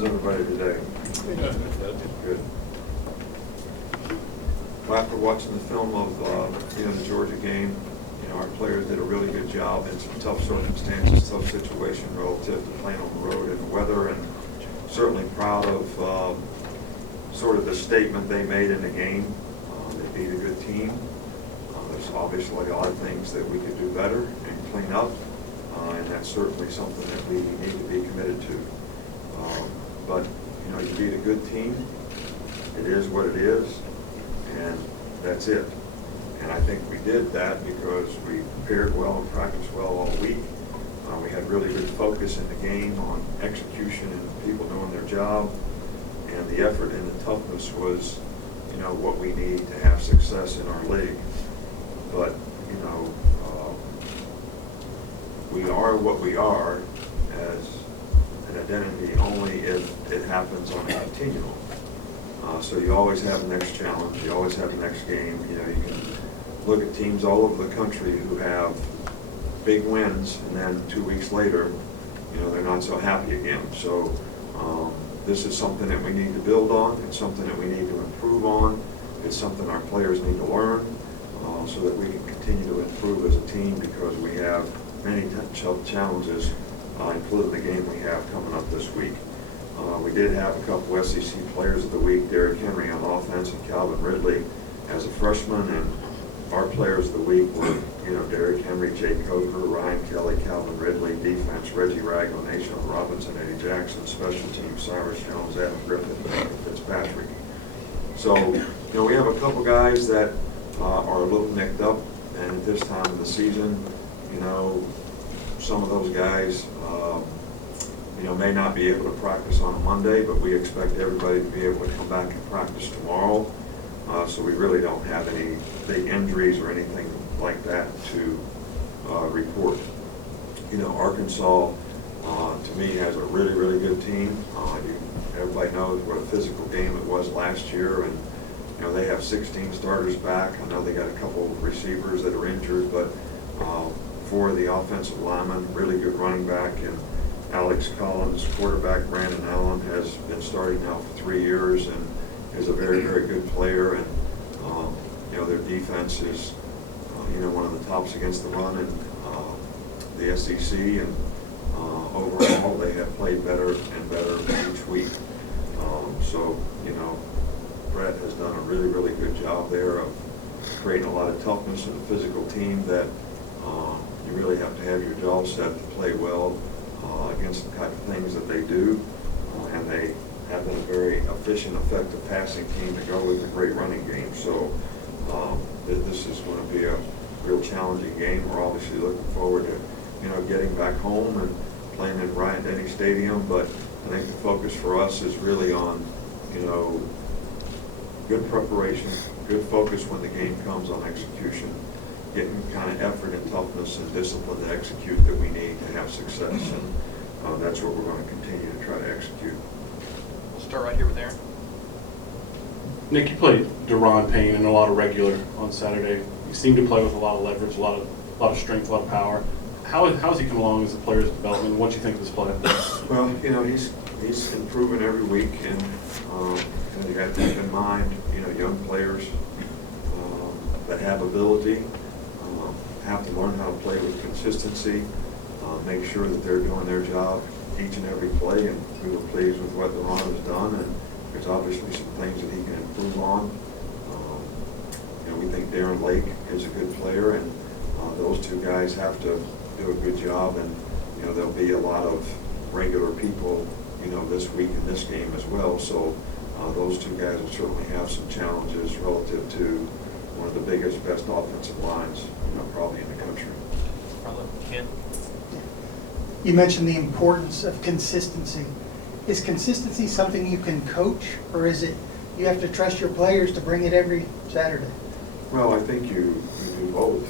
How's everybody today? Good. Well, after watching the film of the Georgia game, our players did a really good job in some tough circumstances, tough situation relative to playing on the road and the weather, and certainly proud of sort of the statement they made in the game. They beat a good team. There's obviously a lot of things that we could do better and clean up, and that's certainly something that we need to be committed to. But you beat a good team. It is what it is, and that's it. And I think we did that because we prepared well and practiced well all week. We had really good focus in the game on execution and people doing their job. And the effort and the toughness was, what we need to have success in our league. But, we are what we are as an identity only if it happens on a continuum. So you always have the next challenge. You always have the next game. You can look at teams all over the country who have big wins, and then 2 weeks later, they're not so happy again. So this is something that we need to build on. It's something that we need to improve on. It's something our players need to learn so that we can continue to improve as a team, because we have many challenges, including the game we have coming up this week. We did have a couple SEC players of the week, Derrick Henry on offense and Calvin Ridley as a freshman, and our players of the week were, Derrick Henry, Jake Coker, Ryan Kelly, Calvin Ridley, defense, Reggie Ragland, Nation Robinson, Eddie Jackson, special teams, Cyrus Jones, Adam Griffith, and Fitzpatrick. So, we have a couple guys that are a little nicked up, and at this time of the season, some of those guys, may not be able to practice on a Monday, but we expect everybody to be able to come back and practice tomorrow. So we really don't have any big injuries or anything like that to report. Arkansas, to me, has a really, really good team. Everybody knows what a physical game it was last year, and they have 16 starters back. I know they got a couple of receivers that are injured, but for the offensive linemen, really good running back, and Alex Collins, quarterback Brandon Allen, has been starting now for 3 years and is a very, very good player. And their defense is one of the tops against the run in the SEC, and overall they have played better and better each week. So Brett has done a really, really good job there of creating a lot of toughness in a physical team that you really have to have your jaw set to play well against the type of things that they do. And they have been a very efficient, effective passing team to go with a great running game. So this is going to be a real challenging game. We're obviously looking forward to getting back home and playing in Bryant-Denny Stadium. But I think the focus for us is really on good preparation, good focus when the game comes on execution, getting the kind of effort and toughness and discipline to execute that we need to have success. And that's what we're going to continue to try to execute. We'll start right here with Aaron. Nick, you played Deron Payne and a lot of regular on Saturday. You seem to play with a lot of leverage, a lot of strength, a lot of power. How's he come along as a player's development? What do you think of his play? Well, he's improving every week, and you got to keep in mind, young players that have ability have to learn how to play with consistency, make sure that they're doing their job each and every play, and we were pleased with what Deron has done, and there's obviously some things that he can improve on. We think Darren Lake is a good player, and those two guys have to do a good job, and there'll be a lot of regular people this week in this game as well. So those two guys will certainly have some challenges relative to one of the biggest, best offensive lines probably in the country. Ken? You mentioned the importance of consistency. Is consistency something you can coach, or is it you have to trust your players to bring it every Saturday? Well, I think you do both.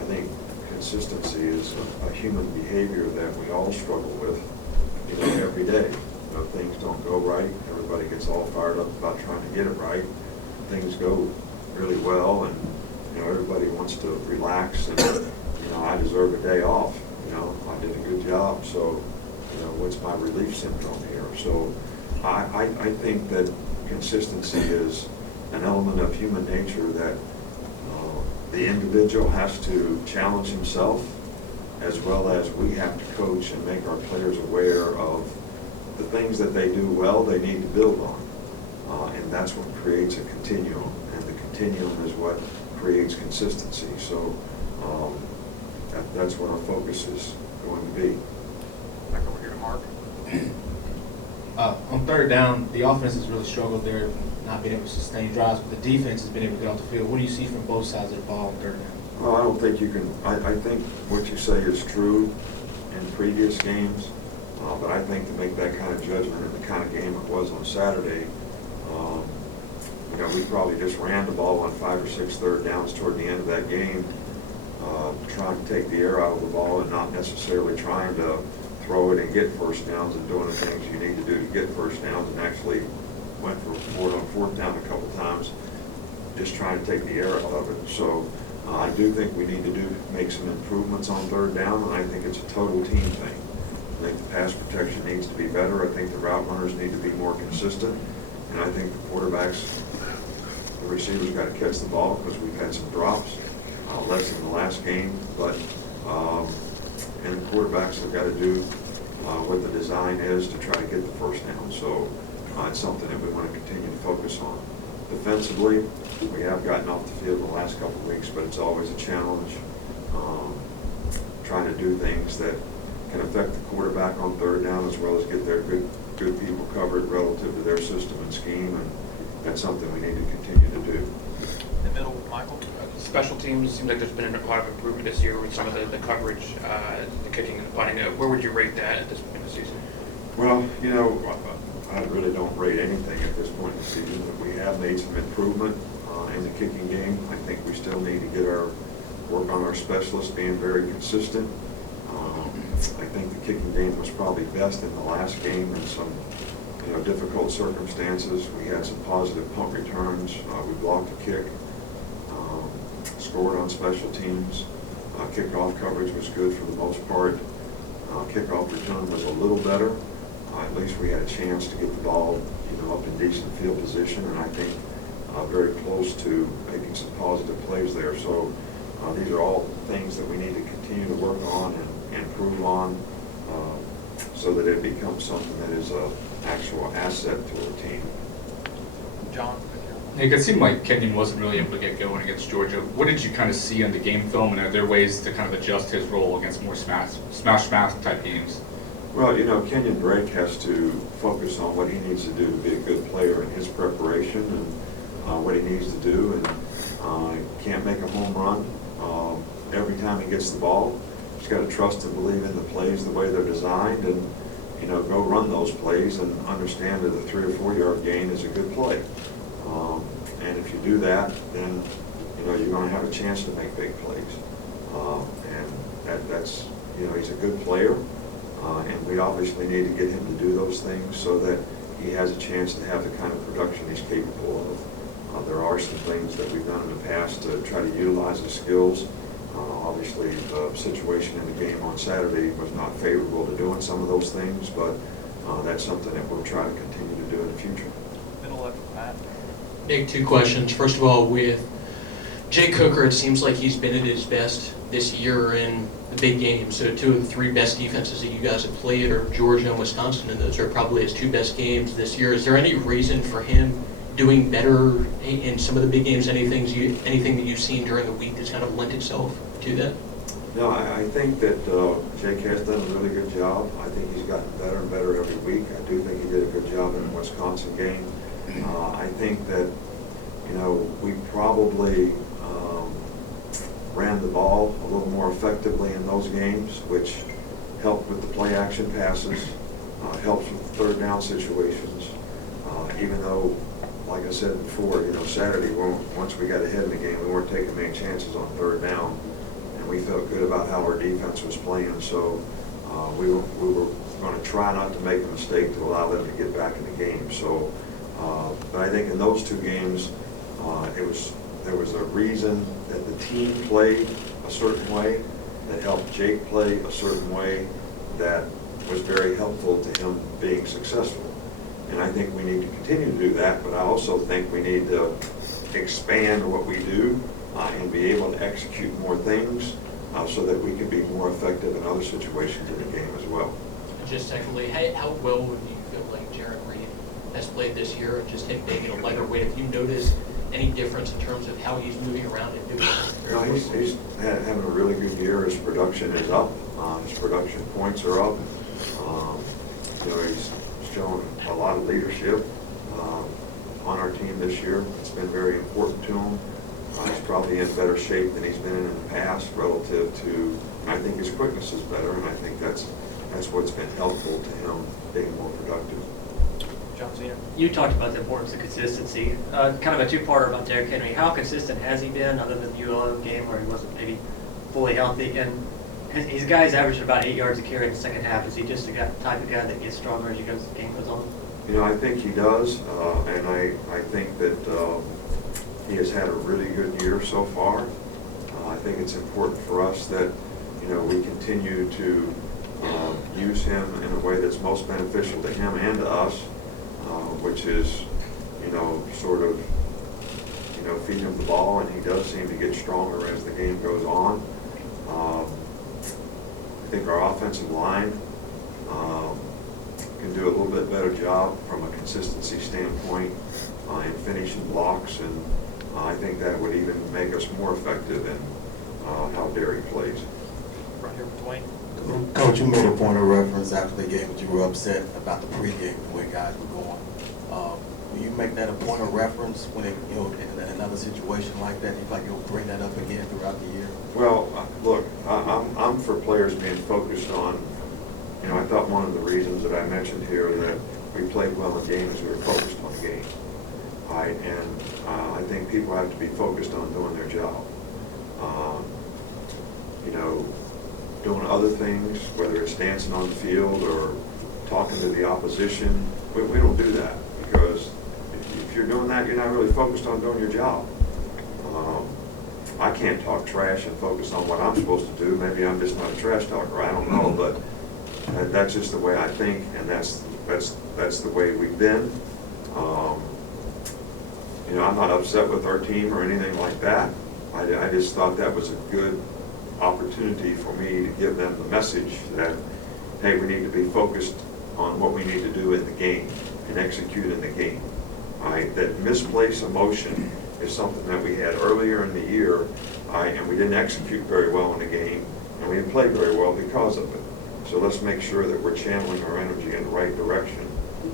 I think consistency is a human behavior that we all struggle with every day. Things don't go right. Everybody gets all fired up about trying to get it right. Things go really well, and everybody wants to relax, and I deserve a day off. I did a good job, so what's my relief syndrome here? So I think that consistency is an element of human nature that the individual has to challenge himself, as well as we have to coach and make our players aware of the things that they do well, they need to build on. And that's what creates a continuum, and the continuum is what creates consistency. So that's what our focus is going to be. Back over here to Mark. On third down, the offense has really struggled there, not being able to sustain drives, but the defense has been able to get off the field. What do you see from both sides of the ball on third down? Well, I don't think you can, I think what you say is true in previous games, but I think to make that kind of judgment in the kind of game it was on Saturday, we probably just ran the ball on 5 or 6 third downs toward the end of that game, trying to take the air out of the ball and not necessarily trying to throw it and get first downs and doing the things you need to do to get first downs, and actually went for it on fourth down a couple times, just trying to take the air out of it. So I do think we need to make some improvements on third down, and I think it's a total team thing. I think the pass protection needs to be better. I think the route runners need to be more consistent, and I think the quarterbacks, the receivers got to catch the ball, because we've had some drops, less in the last game, but and the quarterbacks have got to do what the design is to try to get the first down. So it's something that we want to continue to focus on. Defensively, we have gotten off the field in the last couple of weeks, but it's always a challenge trying to do things that can affect the quarterback on third down, as well as get their good people covered relative to their system and scheme, and that's something we need to continue to do. In the middle, Michael. Special teams, seems like there's been a lot of improvement this year with some of the coverage, the kicking and the punting. Where would you rate that at this point in the season? Well, I really don't rate anything at this point in the season, but we have made some improvement in the kicking game. I think we still need to work on our specialists being very consistent. I think the kicking game was probably best in the last game in some difficult circumstances. We had some positive punt returns. We blocked a kick, scored on special teams. Kickoff coverage was good for the most part. Kickoff return was a little better. At least we had a chance to get the ball, up in decent field position, and I think very close to making some positive plays there. So these are all things that we need to continue to work on and improve on, so that it becomes something that is an actual asset to our team. John. Nick, it seemed like Kenyon wasn't really able to get going against Georgia. What did you kind of see on the game film, and are there ways to kind of adjust his role against more smash type games? Well, Kenyon Drake has to focus on what he needs to do to be a good player in his preparation and what he needs to do. And he can't make a home run every time he gets the ball. He's got to trust and believe in the plays the way they're designed, and go run those plays and understand that a 3 or 4 yard gain is a good play. And if you do that, then you're going to have a chance to make big plays. And that's he's a good player. And we obviously need to get him to do those things so that he has a chance to have the kind of production he's capable of. There are some things that we've done in the past to try to utilize his skills. Obviously, the situation in the game on Saturday was not favorable to doing some of those things, but that's something that we'll try to continue to do in the future. Middle left, Matt. Nick, 2 questions. First of all, with Jay Cooker, it seems like he's been at his best this year in the big games. So 2 of the 3 best defenses that you guys have played are Georgia and Wisconsin, and those are probably his 2 best games this year. Is there any reason for him doing better in some of the big games? Anything that you've seen during the week that's kind of lent itself to that? No, I think that Jake has done a really good job. I think he's gotten better and better every week. I do think he did a good job in the Wisconsin game. I think that, we probably ran the ball a little more effectively in those games, which helped with the play action passes, helps with the third down situations. Even though, like I said before, Saturday, once we got ahead in the game, we weren't taking many chances on third down, and we felt good about how our defense was playing. So we were going to try not to make a mistake to allow them to get back in the game. So, but I think in those 2 games, there was a reason that the team played a certain way that helped Jake play a certain way that was very helpful to him being successful. And I think we need to continue to do that, but I also think we need to expand what we do and be able to execute more things so that we can be more effective in other situations in the game as well. Just secondly, how well do you feel like Jared Reed has played this year, and just him being in a lighter weight? Have you noticed any difference in terms of how he's moving around and doing it? No, he's having a really good year. His production is up. His production points are up. He's shown a lot of leadership on our team this year. It's been very important to him. He's probably in better shape than he's been in the past relative to, and I think his quickness is better, and I think that's what's been helpful to him being more productive. John Cena. You talked about the importance of consistency. Kind of a two-parter about Derrick Henry. How consistent has he been, other than the ULM game where he wasn't maybe fully healthy? And his guys averaged about 8 yards a carry in the second half. Is he just the type of guy that gets stronger as the game goes on? I think he does, and I think that he has had a really good year so far. I think it's important for us that we continue to use him in a way that's most beneficial to him and to us, which is sort of feed him the ball, and he does seem to get stronger as the game goes on. I think our offensive line can do a little bit better job from a consistency standpoint in finishing blocks, and I think that would even make us more effective in how Derrick plays. Right here with Dwayne. Coach, you made a point of reference after the game that you were upset about the pregame, the way guys were going. Will you make that a point of reference when it, in another situation like that? You feel like you'll bring that up again throughout the year? Well, look, I'm for players being focused on. I thought one of the reasons that I mentioned here that we played well in games, we were focused on the game. I think people have to be focused on doing their job. Doing other things, whether it's dancing on the field or talking to the opposition, we don't do that, because if you're doing that, you're not really focused on doing your job. I can't talk trash and focus on what I'm supposed to do. Maybe I'm just not a trash talker, I don't know, but that's just the way I think, and that's the way we've been. I'm not upset with our team or anything like that. I just thought that was a good opportunity for me to give them the message that, hey, we need to be focused on what we need to do in the game and execute in the game. That misplaced emotion is something that we had earlier in the year, and we didn't execute very well in the game, and we didn't play very well because of it. So let's make sure that we're channeling our energy in the right direction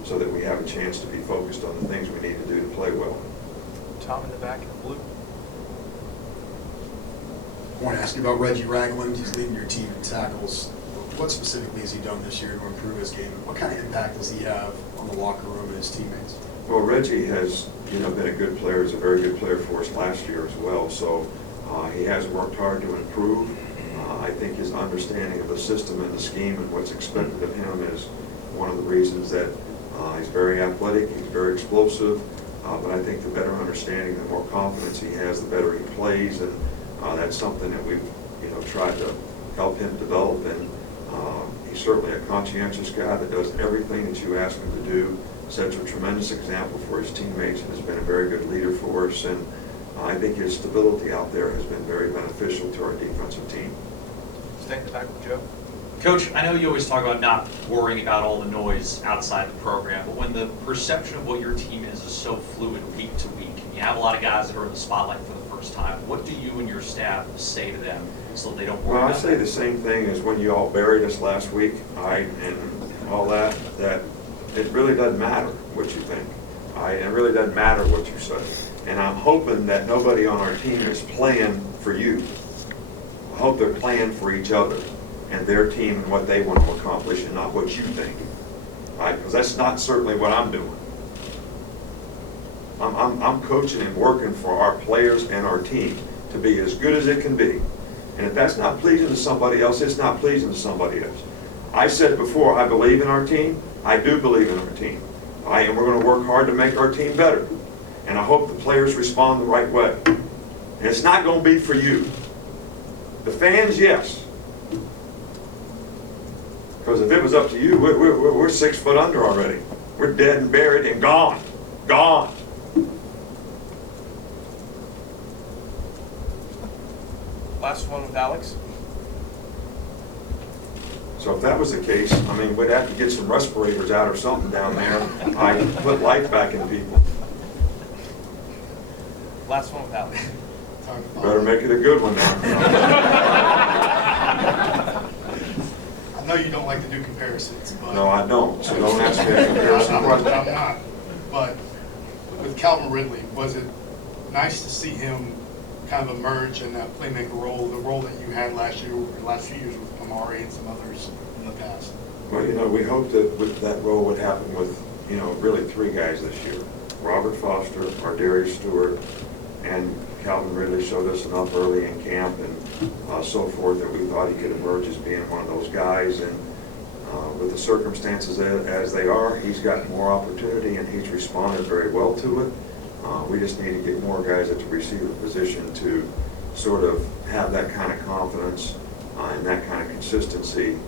so that we have a chance to be focused on the things we need to do to play well. Tom in the back in the blue. I want to ask you about Reggie Ragland. He's leading your team in tackles. What specifically has he done this year to improve his game? What kind of impact does he have on the locker room and his teammates? Well, Reggie has, been a good player. He's a very good player for us last year as well. So he has worked hard to improve. I think his understanding of the system and the scheme and what's expected of him is one of the reasons that he's very athletic, he's very explosive. But I think the better understanding, the more confidence he has, the better he plays, and that's something that we've tried to help him develop. And he's certainly a conscientious guy that does everything that you ask him to do. Sets a tremendous example for his teammates and has been a very good leader for us. And I think his stability out there has been very beneficial to our defensive team. Stay in the back with Joe. Coach, I know you always talk about not worrying about all the noise outside the program, but when the perception of what your team is so fluid week to week, and you have a lot of guys that are in the spotlight for the first time, what do you and your staff say to them so they don't worry Well, I about say it? the same thing as when you all buried us last week, and all that it really doesn't matter what you think. It really doesn't matter what you say. And I'm hoping that nobody on our team is playing for you. I hope they're playing for each other and their team and what they want to accomplish, and not what you think. Because that's not certainly what I'm doing. I'm coaching and working for our players and our team to be as good as it can be. And if that's not pleasing to somebody else, it's not pleasing to somebody else. I said before, I believe in our team. I do believe in our team. And we're going to work hard to make our team better. And I hope the players respond the right way. And it's not going to be for you. The fans, yes. Because if it was up to you, we're 6 foot under already. We're dead and buried and gone, gone. Last one with Alex. So if that was the case, I mean, we'd have to get some respirators out or something down there. I put life back in people. Last one with Alex. Better make it a good one now. I know you don't like to do comparisons, but. No, I don't, so don't ask me a comparison I'm question. not. But with Calvin Ridley, was it nice to see him kind of emerge in that playmaker role, the role that you had last year, or last few years with Amari and some others in the past? Well, you know, we hoped that role would happen with, you know, really 3 guys this year. Robert Foster, Ardarius Stewart, and Calvin Ridley showed us enough early in camp and so forth that we thought he could emerge as being one of those guys. And with the circumstances as they are, he's got more opportunity and he's responded very well to it. We just need to get more guys at the receiver position to sort of have that kind of confidence and that kind of consistency,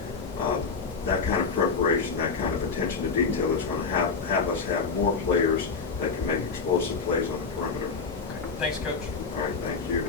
that kind of preparation, that kind of attention to detail that's going to have us have more players that can make explosive plays on the perimeter. Okay. Thanks, Coach. All right, thank you.